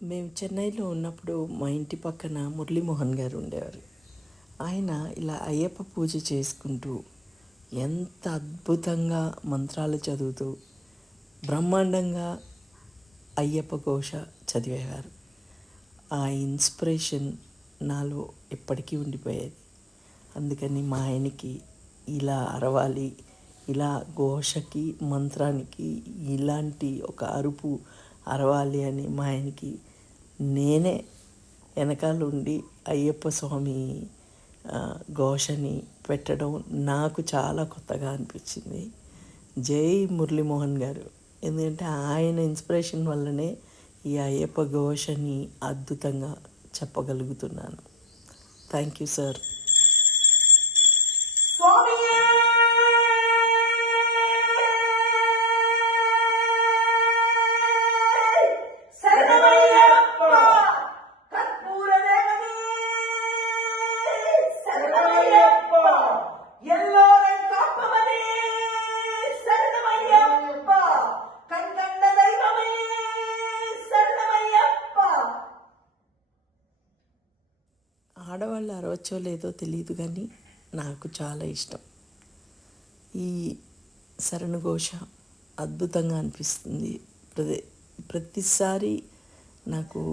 మేము చెన్నైలో ఉన్నప్పుడు మా ఇంటి పక్కన మురళీమోహన్ గారు ఉండేవారు. ఆయన ఇలా అయ్యప్ప పూజ చేసుకుంటూ ఎంత అద్భుతంగా మంత్రాలు చదువుతూ బ్రహ్మాండంగా అయ్యప్ప ఘోష చదివేవారు. ఆ ఇన్స్పిరేషన్ నాలో ఎప్పటికీ ఉండిపోయేది. అందుకని మా ఆయనకి ఇలా అరవాలి, ఇలా ఘోషకి మంత్రానికి ఇలాంటి ఒక అరుపు అరవాలి అని మా ఆయనకి నేనే వెనకాల ఉండి అయ్యప్ప స్వామి ఘోషని పెట్టడం నాకు చాలా కొత్తగా అనిపించింది. జై మురళీమోహన్ గారు. ఎందుకంటే ఆయన ఇన్స్పిరేషన్ వల్లనే ఈ అయ్యప్ప ఘోషని అద్భుతంగా చెప్పగలుగుతున్నాను. Thank you sir. ఆడవాళ్ళు అరవచ్చో లేదో తెలియదు కానీ నాకు చాలా ఇష్టం. ఈ శరణఘోష అద్భుతంగా అనిపిస్తుంది. ప్రతిసారి నాకు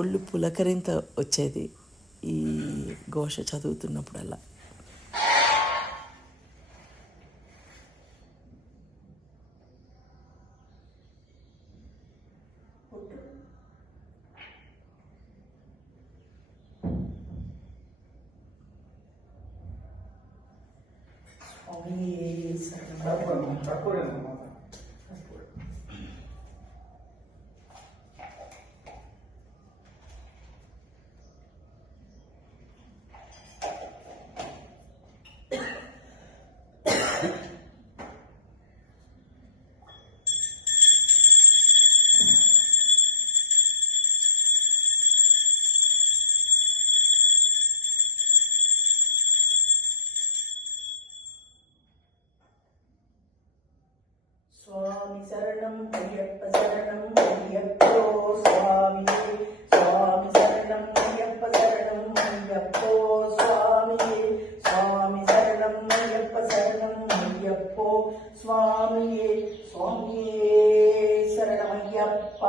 ఒళ్ళు పులకరింత వచ్చేది ఈ ఘోష చదువుతున్నప్పుడల్లా. స్వామి శరణం అయ్యప్ప శరణం అయ్యప్పో స్వామి, స్వామి శరణం అయ్యప్ప శరణం అయ్యప్పో స్వామి, స్వామి శరణం అయ్యప్ప శరణం అయ్యప్పో స్వామి, స్వామి శరణమయ్యప్ప.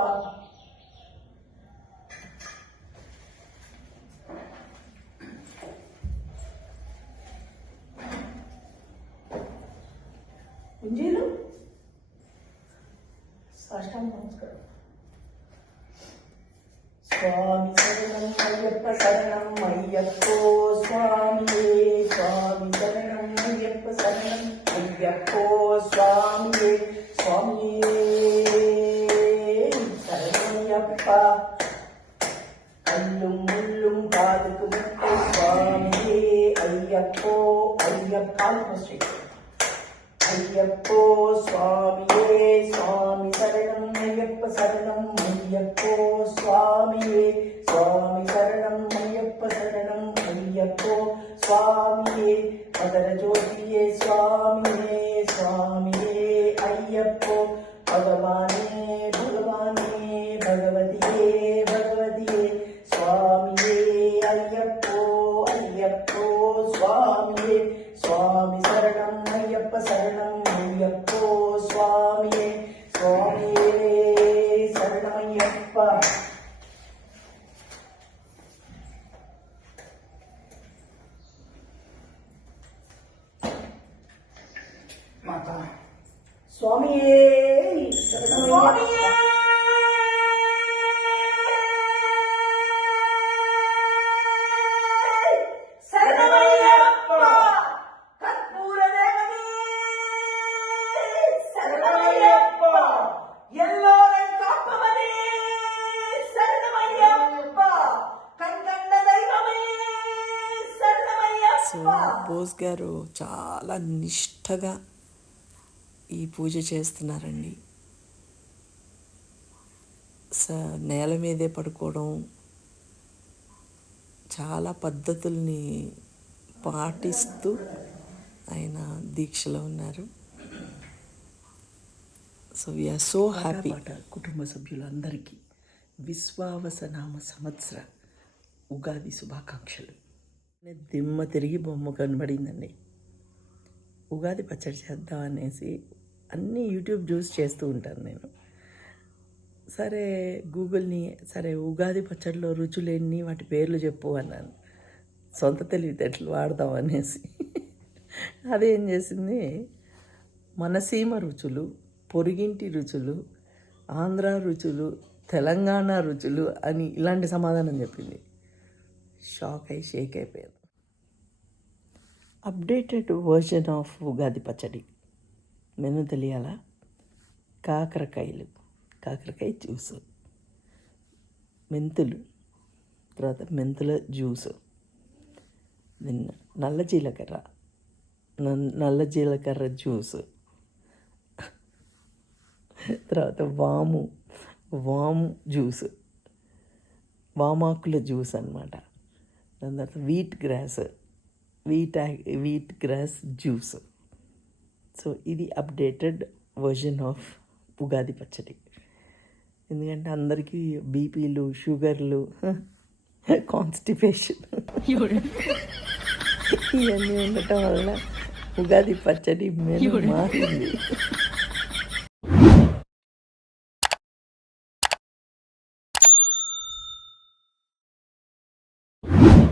కుంజీలు సాష్టాంగ నమస్కారం. స్వామి శరణం అయ్యప్ప శరణం అయ్యప్పో స్వామి, స్వామి శరణం అయ్యప్ప శరణం అయ్యప్పో స్వామి, స్వామి శరణమయ్యప్ప. కల్లుం ముల్లుం కాదుకు ముట్టే స్వామి అయ్యప్పో అయ్యప్ప. అయ్యప్పో స్వామియే, స్వామి శరణం అయ్యప్ప శరణం అయ్యప్పో స్వామియే, స్వామి శరణం అయ్యప్ప శరణం అయ్యప్పో స్వామియే. మదర జ్యోతియే స్వామియే, స్వామియే అయ్యప్పో. భగవానే భగవానే భగవతియే భగవతియే స్వామియే అయ్యప్పో అయ్యప్పో స్వామియే. స్వామి శరణం అయ్యప్ప శరణం అయ్యప్పో స్వామియే, స్వామియే శరణమయ్యప్ప. మాతా స్వామియే శరణమయ్యప్ప. సో బోస్ గారు చాలా నిష్టగా ఈ పూజ చేస్తున్నారండి. నేల మీదే పడుకోవడం, చాలా పద్ధతుల్ని పాటిస్తూ ఆయన దీక్షలో ఉన్నారు. So we are so happy. కుటుంబ సభ్యులందరికీ విశ్వావసనామ సంవత్సర ఉగాది శుభాకాంక్షలు. దిమ్మ తిరిగి బొమ్మ కనబడిందండి. ఉగాది పచ్చడి చేద్దాం అనేసి అన్నీ యూట్యూబ్ చూసి చేస్తూ ఉంటాను నేను. సరే సరే ఉగాది పచ్చడిలో రుచులేన్ని వాటి పేర్లు చెప్పు అన్నాను. సొంత తెలివితేటలు వాడదాం అనేసి అదేం చేసింది, మనసీమ రుచులు, పొరుగింటి రుచులు, ఆంధ్ర రుచులు, తెలంగాణ రుచులు అని ఇలాంటి సమాధానం చెప్పింది. షేక్ అయిపోయాను. అప్డేటెడ్ వర్జన్ ఆఫ్ ఉగాది పచ్చడి మెను తెలియాలా? కాకరకాయ జ్యూసు, మెంతులు, తర్వాత మెంతుల జ్యూసు, నల్ల జీలకర్ర జ్యూసు, తర్వాత వాము జ్యూస్, వామాకుల జ్యూస్ అన్నమాట. దాని తర్వాత వీట్ గ్రాస్ జ్యూస్. సో ఇది అప్డేటెడ్ వర్జన్ ఆఫ్ ఉగాది పచ్చడి. ఎందుకంటే అందరికీ బీపీలు, షుగర్లు, కాన్స్టిపేషన్ ఇవన్నీ ఉండటం వల్ల ఉగాది పచ్చడి మెను మారింది.